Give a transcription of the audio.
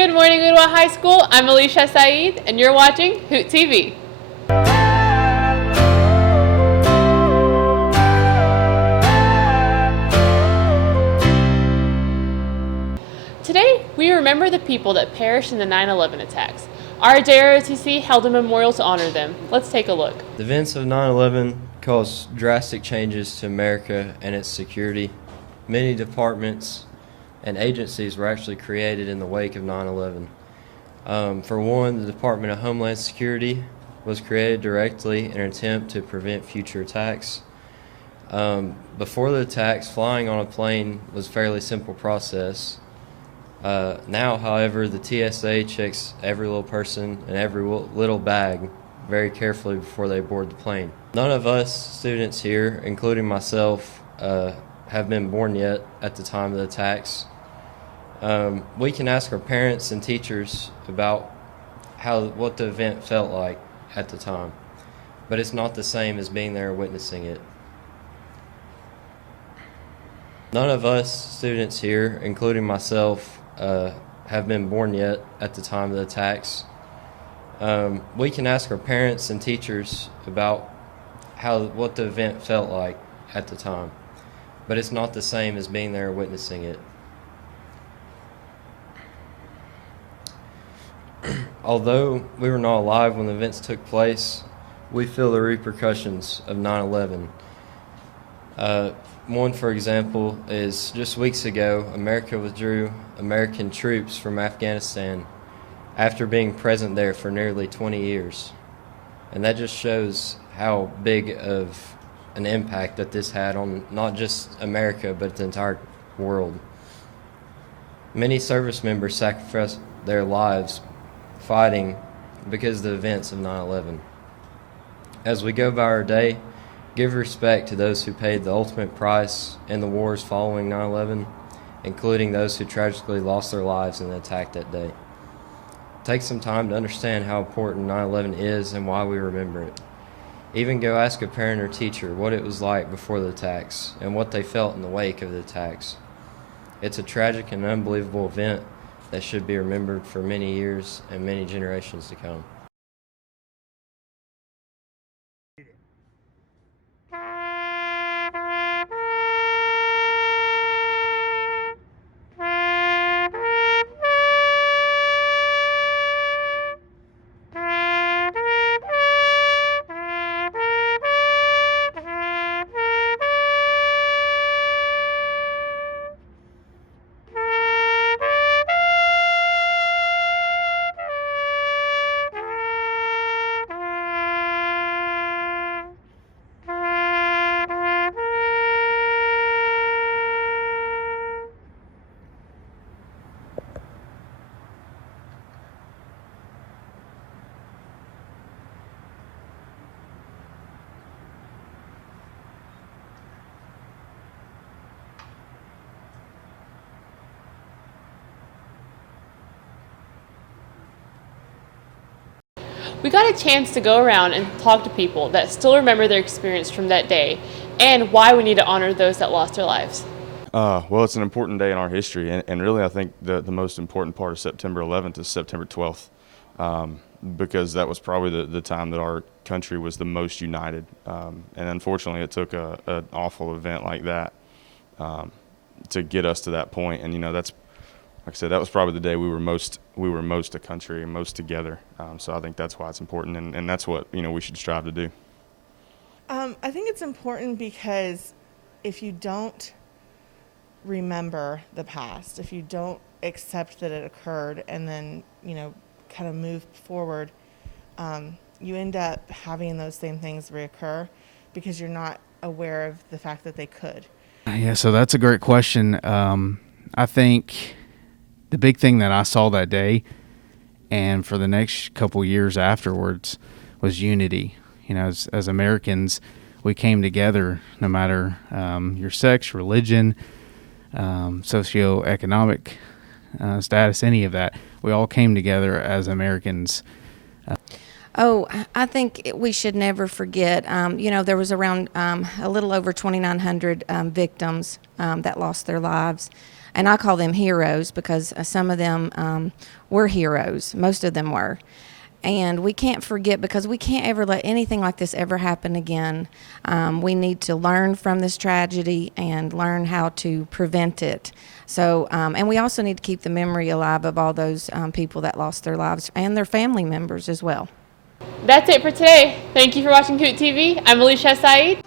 Good morning, Goodwill High School. I'm Alicia Saeed, and you're watching Hoot TV. Today, we remember the people that perished in the 9/11 attacks. Our JROTC held a memorial to honor them. Let's take a look. The events of 9/11 caused drastic changes to America and its security. Many departments and agencies were actually created in the wake of 9/11. For one, the Department of Homeland Security was created directly in an attempt to prevent future attacks. Before the attacks, flying on a plane was a fairly simple process. Now, however, the TSA checks every little person and every little bag very carefully before they board the plane. None of us students here, including myself, have been born yet at the time of the attacks. We can ask our parents and teachers about what the event felt like at the time, but it's not the same as being there witnessing it. None of us students here, including myself, have been born yet at the time of the attacks. We can ask our parents and teachers about what the event felt like at the time, but it's not the same as being there witnessing it. Although we were not alive when the events took place, we feel the repercussions of 9/11. One, for example, is just weeks ago, America withdrew American troops from Afghanistan after being present there for nearly 20 years. And that just shows how big of an impact that this had on not just America, but the entire world. Many service members sacrificed their lives fighting because of the events of 9/11. As we go about our day, give respect to those who paid the ultimate price in the wars following 9/11, including those who tragically lost their lives in the attack that day. Take some time to understand how important 9/11 is and why we remember it. Even go ask a parent or teacher what it was like before the attacks and what they felt in the wake of the attacks. It's a tragic and unbelievable event that should be remembered for many years and many generations to come. We got a chance to go around and talk to people that still remember their experience from that day and why we need to honor those that lost their lives. Well, it's an important day in our history, and really I think the most important part of September 11th is September 12th, because that was probably the time that our country was the most united. And unfortunately, it took an awful event like that to get us to that point. And, that's, like I said, that was probably the day we were most a country and most together. So I think that's why it's important, and that's what, we should strive to do. I think it's important because if you don't remember the past, if you don't accept that it occurred and then, kind of move forward, you end up having those same things reoccur because you're not aware of the fact that they could. Yeah, so that's a great question. I think the big thing that I saw that day and for the next couple years afterwards was unity. As Americans, we came together no matter your sex, religion, socioeconomic status, any of that. We all came together as Americans. I think we should never forget, there was around a little over 2,900 victims that lost their lives. and I call them heroes because some of them were heroes. Most of them were. And we can't forget, because we can't ever let anything like this ever happen again. We need to learn from this tragedy and learn how to prevent it. So, and we also need to keep the memory alive of all those people that lost their lives and their family members as well. That's it for today. Thank you for watching Coot TV. I'm Alicia Saeed.